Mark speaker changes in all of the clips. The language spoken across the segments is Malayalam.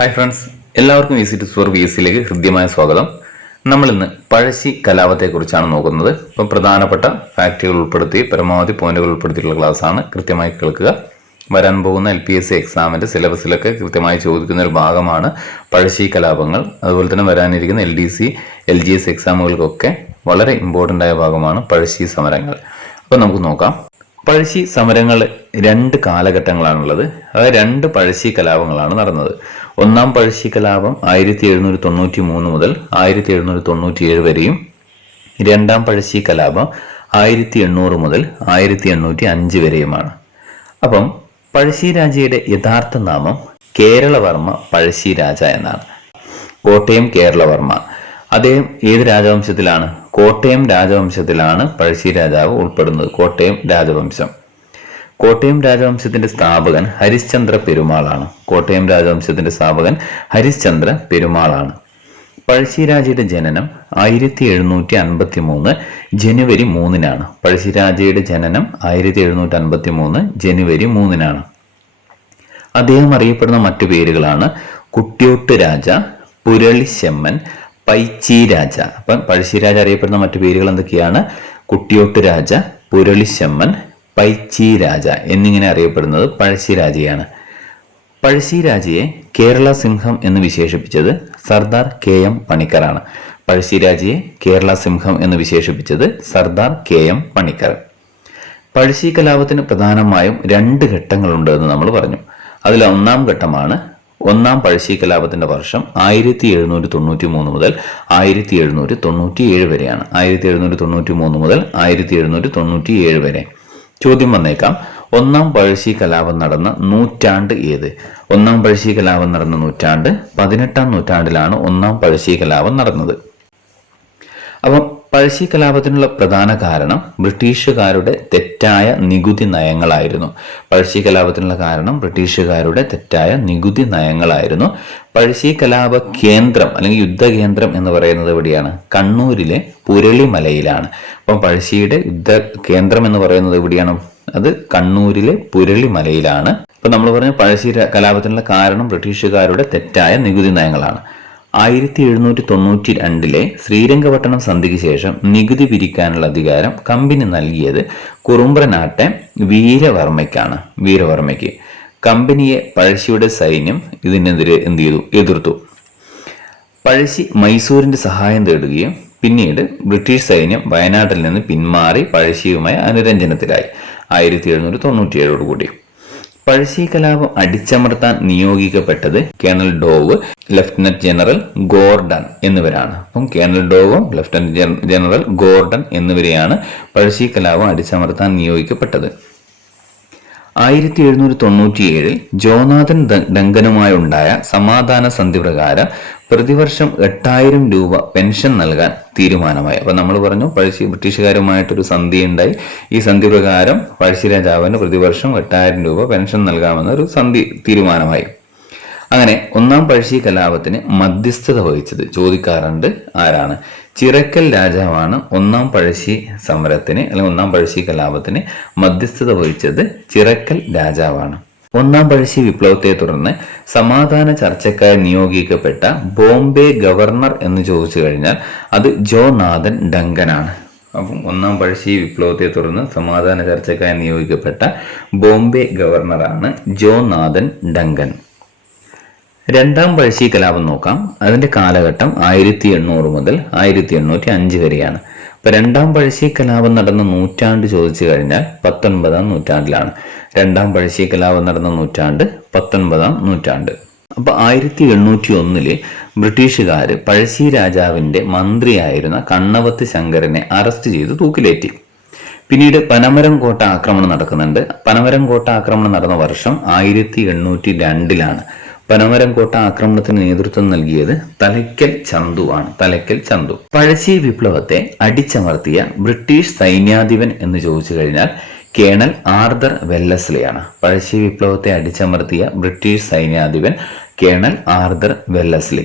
Speaker 1: ഹായ് ഫ്രണ്ട്സ് എല്ലാവർക്കും വി സി ടു സൂർ വി സിയിലേക്ക് ഹൃദ്യമായ സ്വാഗതം. നമ്മളിന്ന് പഴശ്ശി കലാപത്തെക്കുറിച്ചാണ് നോക്കുന്നത്. ഇപ്പം പ്രധാനപ്പെട്ട ഫാക്റ്റുകൾ ഉൾപ്പെടുത്തി പരമാവധി പോയിന്റുകൾ ഉൾപ്പെടുത്തിയിട്ടുള്ള ക്ലാസ്സാണ് കൃത്യമായി കേൾക്കുക. വരാൻ പോകുന്ന എൽ പി എസ് സി എക്സാമിന്റെ സിലബസിലൊക്കെ കൃത്യമായി ചോദിക്കുന്ന ഒരു ഭാഗമാണ് പഴശ്ശി കലാപങ്ങൾ. അതുപോലെ തന്നെ വരാനിരിക്കുന്ന L D C L G S എക്സാമുകൾക്കൊക്കെ വളരെ ഇമ്പോർട്ടന്റ് ആയ ഭാഗമാണ് പഴശ്ശി സമരങ്ങൾ. അപ്പോൾ നമുക്ക് നോക്കാം. പഴശ്ശി സമരങ്ങൾ രണ്ട് കാലഘട്ടങ്ങളാണുള്ളത്. അതായത് രണ്ട് പഴശ്ശി കലാപങ്ങളാണ് നടന്നത്. ഒന്നാം പഴശ്ശി കലാപം ആയിരത്തി എഴുന്നൂറ്റി തൊണ്ണൂറ്റി മൂന്ന് മുതൽ ആയിരത്തി എഴുന്നൂറ്റി തൊണ്ണൂറ്റി ഏഴ് വരെയും രണ്ടാം പഴശ്ശി കലാപം ആയിരത്തി എണ്ണൂറ് മുതൽ ആയിരത്തി എണ്ണൂറ്റി അഞ്ച് വരെയുമാണ്. അപ്പം പഴശ്ശി രാജയുടെ യഥാർത്ഥ നാമം കേരളവർമ്മ പഴശ്ശി രാജ എന്നാണ്. കോട്ടയം കേരളവർമ്മ. അദ്ദേഹം ഏത് രാജവംശത്തിലാണ്? കോട്ടയം രാജവംശത്തിലാണ് പഴശ്ശി രാജാവ് ഉൾപ്പെടുന്നത്. കോട്ടയം രാജവംശം. കോട്ടയം രാജവംശത്തിന്റെ സ്ഥാപകൻ ഹരിശ്ചന്ദ്ര പെരുമാളാണ്. കോട്ടയം രാജവംശത്തിന്റെ സ്ഥാപകൻ ഹരിശ്ചന്ദ്ര പെരുമാളാണ്. പഴശ്ശിരാജയുടെ ജനനം ആയിരത്തി എഴുന്നൂറ്റി അൻപത്തി മൂന്ന് ജനുവരി മൂന്നിനാണ്. പഴശ്ശിരാജയുടെ ജനനം ആയിരത്തി എഴുന്നൂറ്റി അൻപത്തി മൂന്ന് ജനുവരി മൂന്നിനാണ്. അദ്ദേഹം അറിയപ്പെടുന്ന മറ്റു പേരുകളാണ് കുട്ടിയോട്ട് രാജ പുരളിശെമ്മൻ പൈച്ചി രാജ. അപ്പം പഴശ്ശിരാജ അറിയപ്പെടുന്ന മറ്റു പേരുകൾ എന്തൊക്കെയാണ്? കുട്ടിയോട്ട് രാജ പുരളിശമ്മൻ പൈച്ചി രാജ എന്നിങ്ങനെ അറിയപ്പെടുന്നത് പഴശ്ശിരാജയാണ് പഴശ്ശിരാജയെ കേരള സിംഹം എന്ന് വിശേഷിപ്പിച്ചത് സർദാർ കെ എം പണിക്കറാണ് പഴശ്ശിരാജയെ കേരള സിംഹം എന്ന് വിശേഷിപ്പിച്ചത് സർദാർ കെ എം പണിക്കർ. പഴശ്ശി കലാപത്തിന് പ്രധാനമായും രണ്ട് ഘട്ടങ്ങളുണ്ട് എന്ന് നമ്മൾ പറഞ്ഞു. അതിൽ ഒന്നാം ഘട്ടമാണ് ഒന്നാം പഴശ്ശി കലാപത്തിന്റെ വർഷം ആയിരത്തി എഴുന്നൂറ്റി തൊണ്ണൂറ്റി മൂന്ന് മുതൽ ആയിരത്തി എഴുന്നൂറ്റി തൊണ്ണൂറ്റി ഏഴ് വരെയാണ്. ആയിരത്തി എഴുന്നൂറ്റി തൊണ്ണൂറ്റി മൂന്ന് മുതൽ ആയിരത്തി എഴുന്നൂറ്റി തൊണ്ണൂറ്റി ഏഴ് വരെ. ചോദ്യം വന്നേക്കാം. ഒന്നാം പഴശ്ശി കലാപം നടന്ന നൂറ്റാണ്ട് ഏത്? ഒന്നാം പഴശ്ശി കലാപം നടന്ന നൂറ്റാണ്ട് പതിനെട്ടാം നൂറ്റാണ്ടിലാണ് ഒന്നാം പഴശ്ശി കലാപം നടന്നത്. അപ്പം പഴശ്ശി കലാപത്തിനുള്ള പ്രധാന കാരണം ബ്രിട്ടീഷുകാരുടെ തെറ്റായ നികുതി നയങ്ങളായിരുന്നു. പഴശ്ശി കലാപത്തിനുള്ള കാരണം ബ്രിട്ടീഷുകാരുടെ തെറ്റായ നികുതി നയങ്ങളായിരുന്നു. പഴശ്ശി കലാപ കേന്ദ്രം അല്ലെങ്കിൽ യുദ്ധകേന്ദ്രം എന്ന് പറയുന്നത് എവിടെയാണ്? കണ്ണൂരിലെ പുരളിമലയിലാണ്. അപ്പം പഴശ്ശിയുടെ യുദ്ധ കേന്ദ്രം എന്ന് പറയുന്നത് എവിടെയാണ്? അത് കണ്ണൂരിലെ പുരളിമലയിലാണ്. ഇപ്പൊ നമ്മൾ പറഞ്ഞ പഴശ്ശി കലാപത്തിനുള്ള കാരണം ബ്രിട്ടീഷുകാരുടെ തെറ്റായ നികുതി നയങ്ങളാണ്. ആയിരത്തി എഴുന്നൂറ്റി തൊണ്ണൂറ്റി രണ്ടിലെ ശ്രീരംഗപട്ടണം സന്ധിക്ക് ശേഷം നികുതി പിരിക്കാനുള്ള അധികാരം കമ്പനി നൽകിയത് കുറുമ്പ്രനാട്ടെ വീരവർമ്മയ്ക്കാണ് വീരവർമ്മയ്ക്ക്. കമ്പനിയെ പഴശ്ശിയുടെ സൈന്യം ഇതിനെതിരെ എന്ത് ചെയ്തു? എതിർത്തു. പഴശ്ശി മൈസൂരിന്റെ സഹായം തേടുകയും പിന്നീട് ബ്രിട്ടീഷ് സൈന്യം വയനാട്ടിൽ നിന്ന് പിന്മാറി പഴശ്ശിയുമായി അനുരഞ്ജനത്തിലായി. ആയിരത്തി എഴുന്നൂറ്റി തൊണ്ണൂറ്റിയേഴോട് കൂടി. പഴശ്ശി കലാപം അടിച്ചമർത്താൻ നിയോഗിക്കപ്പെട്ടത് colonel Dow lieutenant general Gordon എന്നിവരാണ്. അപ്പം കേണൽ ഡോവും ലഫ്റ്റനന്റ് ജനറൽ ഗോർഡൻ എന്നിവരെയാണ് പഴശ്ശി കലാപം അടിച്ചമർത്താൻ നിയോഗിക്കപ്പെട്ടത്. ആയിരത്തി എഴുന്നൂറ്റി തൊണ്ണൂറ്റിയേഴിൽ ജോനാഥൻ ഡങ്കനുമായുണ്ടായ സമാധാന സന്ധി പ്രകാരം പ്രതിവർഷം എട്ടായിരം രൂപ പെൻഷൻ നൽകാൻ തീരുമാനമായി. അപ്പൊ നമ്മൾ പറഞ്ഞു പഴശ്ശി ബ്രിട്ടീഷുകാരുമായിട്ടൊരു സന്ധി ഉണ്ടായി ഈ സന്ധി പ്രകാരം പഴശ്ശി രാജാവിന് പ്രതിവർഷം എട്ടായിരം രൂപ പെൻഷൻ നൽകാമെന്ന ഒരു സന്ധി തീരുമാനമായി. അങ്ങനെ ഒന്നാം പഴശ്ശി കലാപത്തിന് മധ്യസ്ഥത വഹിച്ചത് ചോദിക്കാറുണ്ട് ആരാണ്? ചിറക്കൽ രാജാവാണ് ഒന്നാം പഴശ്ശി സമരത്തിന് അല്ലെങ്കിൽ ഒന്നാം പഴശ്ശി കലാപത്തിന് മധ്യസ്ഥത വഹിച്ചത് ചിറക്കൽ രാജാവാണ്. ഒന്നാം പഴശ്ശി വിപ്ലവത്തെ തുടർന്ന് സമാധാന ചർച്ചക്കായി നിയോഗിക്കപ്പെട്ട ബോംബെ ഗവർണർ എന്ന് ചോദിച്ചു കഴിഞ്ഞാൽ അത് ജോനാഥൻ ഡങ്കനാണ്. അപ്പം ഒന്നാം പഴശ്ശി വിപ്ലവത്തെ തുടർന്ന് സമാധാന ചർച്ചക്കായി നിയോഗിക്കപ്പെട്ട ബോംബെ ഗവർണറാണ് ജോനാഥൻ ഡങ്കൻ. രണ്ടാം പഴശ്ശി കലാപം നോക്കാം. അതിന്റെ കാലഘട്ടം ആയിരത്തി എണ്ണൂറ് മുതൽ ആയിരത്തി എണ്ണൂറ്റി അഞ്ച് വരെയാണ്. അപ്പൊ രണ്ടാം പഴശ്ശി കലാപം നടന്ന നൂറ്റാണ്ട് ചോദിച്ചു കഴിഞ്ഞാൽ പത്തൊൻപതാം നൂറ്റാണ്ടിലാണ്. രണ്ടാം പഴശ്ശി കലാപം നടന്ന നൂറ്റാണ്ട് പത്തൊൻപതാം നൂറ്റാണ്ട്. അപ്പൊ ആയിരത്തി എണ്ണൂറ്റി ഒന്നിൽ ബ്രിട്ടീഷുകാർ പഴശ്ശി രാജാവിന്റെ മന്ത്രിയായിരുന്ന കണ്ണവത്ത് ശങ്കരനെ അറസ്റ്റ് ചെയ്ത് തൂക്കിലേറ്റി. പിന്നീട് പനമരം കോട്ട ആക്രമണം നടക്കുന്നുണ്ട്. പനമരം കോട്ട ആക്രമണം നടന്ന വർഷം ആയിരത്തി എണ്ണൂറ്റി രണ്ടിലാണ് പനമരം കോട്ട ആക്രമണത്തിന് നേതൃത്വം നൽകിയത് തലയ്ക്കൽ ചന്തുവാണ് തലയ്ക്കൽ ചന്തു. പഴശ്ശി വിപ്ലവത്തെ അടിച്ചമർത്തിയ ബ്രിട്ടീഷ് സൈന്യാധിപൻ എന്ന് ചോദിച്ചു കഴിഞ്ഞാൽ കേണൽ ആർദർ വെല്ലസ്ലിയാണ്. പഴശ്ശി വിപ്ലവത്തെ അടിച്ചമർത്തിയ ബ്രിട്ടീഷ് സൈന്യാധിപൻ കേണൽ ആർദർ വെല്ലസ്ലി.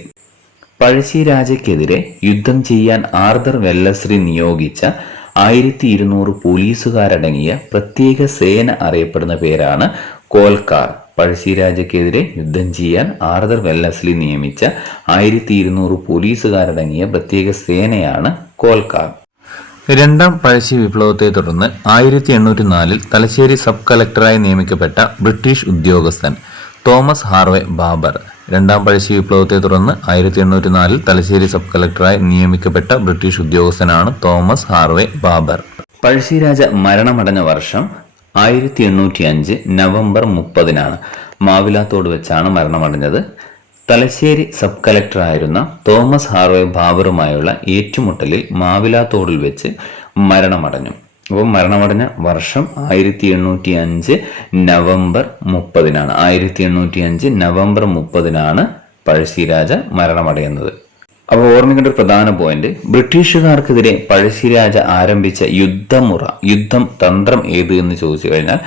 Speaker 1: പഴശ്ശി രാജയ്ക്കെതിരെ യുദ്ധം ചെയ്യാൻ ആർദർ വെല്ലസ്ലി നിയോഗിച്ച ആയിരത്തി ഇരുന്നൂറ് പോലീസുകാരടങ്ങിയ പ്രത്യേക സേന അറിയപ്പെടുന്ന പേരാണ് കോൽക്കാർ. പഴശ്ശിരാജയ്ക്കെതിരെ യുദ്ധം ചെയ്യാൻ ആർദർ വെല്ലസ്ലി നിയമിച്ച ആയിരത്തി ഇരുന്നൂറ് പോലീസുകാരടങ്ങിയ പ്രത്യേക സേനയാണ് കോൽക്കാർ. രണ്ടാം പഴശ്ശി വിപ്ലവത്തെ തുടർന്ന് ആയിരത്തി എണ്ണൂറ്റി നാലിൽ തലശ്ശേരി സബ് കളക്ടറായി നിയമിക്കപ്പെട്ട ബ്രിട്ടീഷ് ഉദ്യോഗസ്ഥൻ തോമസ് ഹാർവെ ബാബർ രണ്ടാം പഴശ്ശി വിപ്ലവത്തെ തുടർന്ന് ആയിരത്തി എണ്ണൂറ്റി നാലിൽ തലശ്ശേരി സബ് കളക്ടറായി നിയമിക്കപ്പെട്ട ബ്രിട്ടീഷ് ഉദ്യോഗസ്ഥനാണ് തോമസ് ഹാർവെ ബാബർ. പഴശ്ശിരാജ മരണമടഞ്ഞ വർഷം ആയിരത്തി എണ്ണൂറ്റി അഞ്ച് നവംബർ മുപ്പതിനാണ് മാവിലാത്തോട് വെച്ചാണ് മരണമടഞ്ഞത്. തലശ്ശേരി സബ് കലക്ടറായിരുന്ന തോമസ് ഹാർവേ ബാബറുമായുള്ള ഏറ്റുമുട്ടലിൽ മാവിലാത്തോടിൽ വെച്ച് മരണമടഞ്ഞു. അപ്പോൾ മരണമടഞ്ഞ വർഷം ആയിരത്തി എണ്ണൂറ്റി അഞ്ച് നവംബർ മുപ്പതിനാണ്. ആയിരത്തി എണ്ണൂറ്റി അഞ്ച് നവംബർ മുപ്പതിനാണ് പഴശ്ശിരാജ മരണമടയുന്നത്. അപ്പോൾ ഓർമ്മിക്കേണ്ട ഒരു പ്രധാന പോയിന്റ്. ബ്രിട്ടീഷുകാർക്കെതിരെ പഴശ്ശിരാജ ആരംഭിച്ച യുദ്ധമുറ യുദ്ധം തന്ത്രം ഏത് എന്ന് ചോദിച്ചു കഴിഞ്ഞാൽ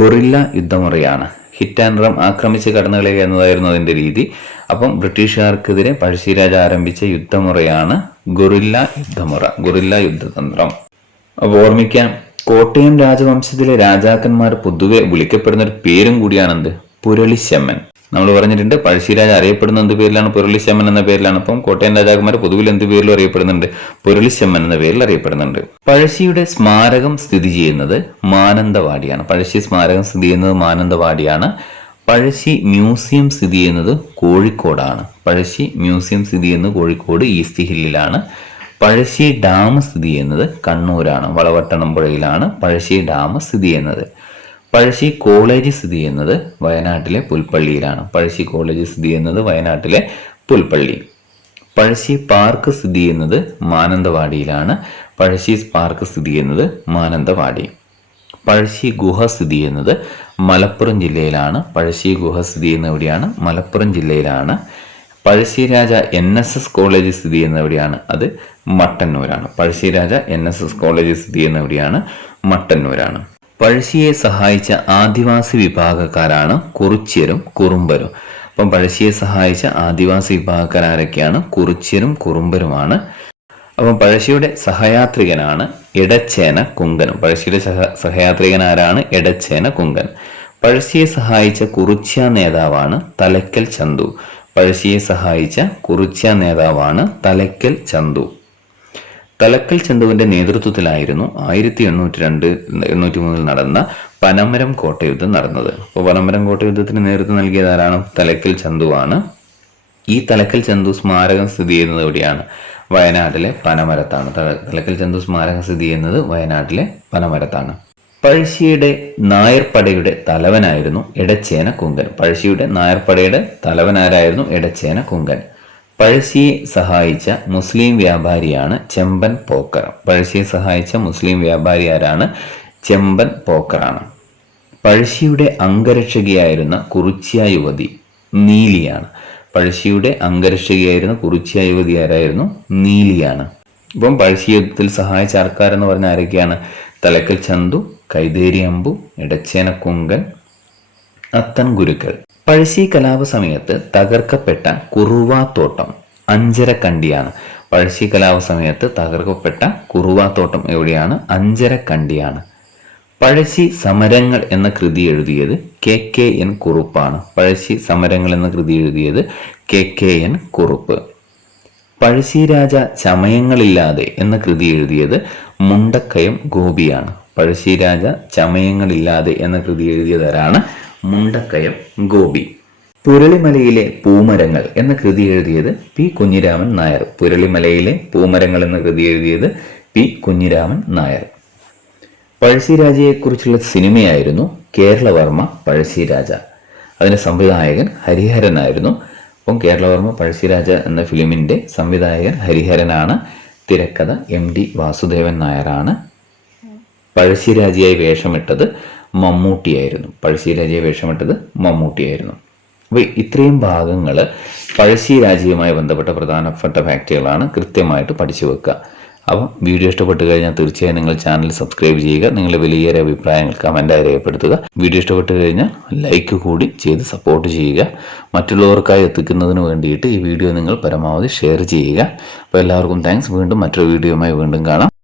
Speaker 1: ഗൊറില്ല യുദ്ധമുറയാണ്. ഹിറ്റ് ആൻഡ് റം ആക്രമിച്ച് കടന്നു കളയുക എന്നതായിരുന്നു അതിന്റെ രീതി. അപ്പം ബ്രിട്ടീഷുകാർക്കെതിരെ പഴശ്ശിരാജ ആരംഭിച്ച യുദ്ധമുറയാണ് ഗൊറില്ല യുദ്ധമുറ ഗൊറില്ല യുദ്ധതന്ത്രം. അപ്പോൾ ഓർമ്മിക്കാം കോട്ടയം രാജവംശത്തിലെ രാജാക്കന്മാർ പൊതുവെ വിളിക്കപ്പെടുന്ന ഒരു പേരും കൂടിയാണെന്ത്? പുരളിശമ്മൻ. നമ്മൾ പറഞ്ഞിട്ടുണ്ട് പഴശ്ശിരാജ അറിയപ്പെടുന്ന എന്ത് പേരിലാണ്? പുരളിശമ്മൻ എന്ന പേരിലാണ്. അപ്പം കോട്ടയം രാജാക്കന്മാർ പൊതുവിൽ എന്ത് പേരിലും അറിയപ്പെടുന്നുണ്ട്? പുരളിശമ്മൻ എന്ന പേരിൽ അറിയപ്പെടുന്നുണ്ട്. പഴശ്ശിയുടെ സ്മാരകം സ്ഥിതി ചെയ്യുന്നത് മാനന്തവാടിയാണ്. പഴശ്ശി സ്മാരകം സ്ഥിതി ചെയ്യുന്നത് മാനന്തവാടിയാണ്. പഴശ്ശി മ്യൂസിയം സ്ഥിതി ചെയ്യുന്നത് കോഴിക്കോടാണ്. പഴശ്ശി മ്യൂസിയം സ്ഥിതി ചെയ്യുന്നത് കോഴിക്കോട് ഈസ്റ്റ് ഹില്ലിലാണ്. പഴശ്ശി ഡാം സ്ഥിതി ചെയ്യുന്നത് കണ്ണൂരാണ്. വളവട്ടണമ്പുഴയിലാണ് പഴശ്ശി ഡാം സ്ഥിതി ചെയ്യുന്നത്. പഴശ്ശി കോളേജ് സ്ഥിതി ചെയ്യുന്നത് വയനാട്ടിലെ പുൽപ്പള്ളിയിലാണ്. പഴശ്ശി കോളേജ് സ്ഥിതി ചെയ്യുന്നത് വയനാട്ടിലെ പുൽപ്പള്ളി. പഴശ്ശി പാർക്ക് സ്ഥിതി ചെയ്യുന്നത് മാനന്തവാടിയിലാണ്. പഴശ്ശി പാർക്ക് സ്ഥിതി ചെയ്യുന്നത് മാനന്തവാടി. പഴശ്ശി ഗുഹ സ്ഥിതി ചെയ്യുന്നത് മലപ്പുറം ജില്ലയിലാണ്. പഴശ്ശി ഗുഹ സ്ഥിതി ചെയ്യുന്ന എവിടെയാണ്? മലപ്പുറം ജില്ലയിലാണ്. Pazhassiraja N S S college സ്ഥിതി ചെയ്യുന്ന എവിടെയാണ്? അത് മട്ടന്നൂരാണ്. Pazhassiraja N S S college സ്ഥിതി ചെയ്യുന്ന എവിടെയാണ്? മട്ടന്നൂരാണ്. പഴശ്ശിയെ സഹായിച്ച ആദിവാസി വിഭാഗക്കാരാണ് കുറിച്യരും കുറുമ്പരും. അപ്പം പഴശ്ശിയെ സഹായിച്ച ആദിവാസി വിഭാഗക്കാരൊക്കെയാണ് കുറിച്യരും കുറുമ്പരുമാണ്. അപ്പം പഴശ്ശിയുടെ സഹയാത്രികനാണ് എടച്ചേന കുങ്കനും. പഴശ്ശിയുടെ സഹ സഹയാത്രികൻ ആരാണ് എടച്ചേന കുങ്കൻ. പഴശ്ശിയെ സഹായിച്ച കുറിച്യ നേതാവാണ് തലക്കൽ ചന്തു. പഴശ്ശിയെ സഹായിച്ച കുറിച്യ നേതാവാണ് തലക്കൽ ചന്തു. തലക്കൽ ചന്തുവിന്റെ നേതൃത്വത്തിലായിരുന്നു ആയിരത്തി എണ്ണൂറ്റി രണ്ട് എണ്ണൂറ്റി മൂന്നിൽ നടന്ന പനമരം കോട്ടയുദ്ധം നടന്നത്. അപ്പോൾ പനമരം കോട്ടയുദ്ധത്തിന് നേതൃത്വം നൽകിയത് ആരാണ്? തലക്കൽ ചന്തുവാണ്. ഈ തലക്കൽ ചന്തു സ്മാരകം സ്ഥിതി ചെയ്യുന്നത് എവിടെയാണ്? വയനാട്ടിലെ പനമരത്താണ്. തല- തലക്കൽ ചന്തു സ്മാരകം സ്ഥിതി ചെയ്യുന്നത് വയനാട്ടിലെ പനമരത്താണ്. പഴശ്ശിയുടെ നായർപ്പടയുടെ തലവനായിരുന്നു എടച്ചേന കുങ്കൻ. പഴശ്ശിയുടെ നായർപ്പടയുടെ തലവനാരായിരുന്നു എടച്ചേന കുങ്കൻ. പഴശ്ശിയെ സഹായിച്ച മുസ്ലിം വ്യാപാരിയാണ് ചെമ്പൻ പോക്കർ പഴശ്ശിയെ സഹായിച്ച മുസ്ലിം വ്യാപാരി ആരാണ് ചെമ്പൻ പോക്കറാണ്. പഴശ്ശിയുടെ അംഗരക്ഷകയായിരുന്ന കുറിച്യ യുവതി നീലിയാണ്. പഴശ്ശിയുടെ അംഗരക്ഷകയായിരുന്ന കുറിച്യ യുവതി ആരായിരുന്നു? നീലിയാണ്. ഇപ്പം പഴശ്ശി യുദ്ധത്തിൽ സഹായിച്ച ആൾക്കാരെന്ന് പറഞ്ഞ ആരൊക്കെയാണ്? തലക്കൽ ചന്തു കൈതേരി അമ്പു ഇടച്ചേന കുങ്കൻ അത്തൻ ഗുരുക്കൾ. പഴശ്ശി കലാപ സമയത്ത് തകർക്കപ്പെട്ട കുറുവാത്തോട്ടം അഞ്ചരക്കണ്ടിയാണ്. പഴശ്ശി കലാപ സമയത്ത് തകർക്കപ്പെട്ട കുറുവാത്തോട്ടം എവിടെയാണ്? അഞ്ചരക്കണ്ടിയാണ്. പഴശ്ശി സമരങ്ങൾ എന്ന കൃതി എഴുതിയത് കെ കെ എൻ കുറുപ്പാണ്. പഴശ്ശി സമരങ്ങൾ എന്ന കൃതി എഴുതിയത് K K N Kurup. Pazhassiraja ചമയങ്ങളില്ലാതെ എന്ന കൃതി എഴുതിയത് മുണ്ടക്കയം ഗോപിയാണ്. പഴശ്ശിരാജ ചമയങ്ങളില്ലാതെ എന്ന കൃതി എഴുതിയതാരാണ്? മുണ്ടക്കയം ഗോപി. പുരളിമലയിലെ പൂമരങ്ങൾ എന്ന കൃതി എഴുതിയത് പി കുഞ്ഞിരാമൻ നായർ. പുരളിമലയിലെ പൂമരങ്ങൾ എന്ന കൃതി എഴുതിയത് പി കുഞ്ഞിരാമൻ നായർ. പഴശ്ശിരാജയെക്കുറിച്ചുള്ള സിനിമയായിരുന്നു കേരളവർമ്മ പഴശ്ശിരാജ. അതിന്റെ സംവിധായകൻ ഹരിഹരനായിരുന്നു. അപ്പം കേരളവർമ്മ പഴശ്ശിരാജ എന്ന ഫിലിമിന്റെ സംവിധായകൻ ഹരിഹരനാണ്. തിരക്കഥ എം ഡി വാസുദേവൻ നായരാണ്. പഴശ്ശിരാജയായി വേഷമിട്ടത് മമ്മൂട്ടിയായിരുന്നു. പഴശ്ശിരാജയെ വേഷമിട്ടത് മമ്മൂട്ടിയായിരുന്നു. അപ്പോൾ ഇത്രയും ഭാഗങ്ങൾ പഴശ്ശിരാജയുമായി ബന്ധപ്പെട്ട പ്രധാനപ്പെട്ട ഫാക്റ്റുകളാണ് കൃത്യമായിട്ട് പഠിച്ചു വെക്കുക. അപ്പം വീഡിയോ ഇഷ്ടപ്പെട്ട് കഴിഞ്ഞാൽ തീർച്ചയായും നിങ്ങൾ ചാനൽ സബ്സ്ക്രൈബ് ചെയ്യുക നിങ്ങളുടെ വലിയ അഭിപ്രായങ്ങൾ കമന്റായി രേഖപ്പെടുത്തുക. വീഡിയോ ഇഷ്ടപ്പെട്ട് കഴിഞ്ഞാൽ ലൈക്ക് കൂടി ചെയ്ത് സപ്പോർട്ട് ചെയ്യുക. മറ്റുള്ളവർക്കായി എത്തിക്കുന്നതിന് വേണ്ടിയിട്ട് ഈ വീഡിയോ നിങ്ങൾ പരമാവധി ഷെയർ ചെയ്യുക. അപ്പോൾ എല്ലാവർക്കും താങ്ക്സ് വീണ്ടും മറ്റൊരു വീഡിയോയുമായി വീണ്ടും കാണാം.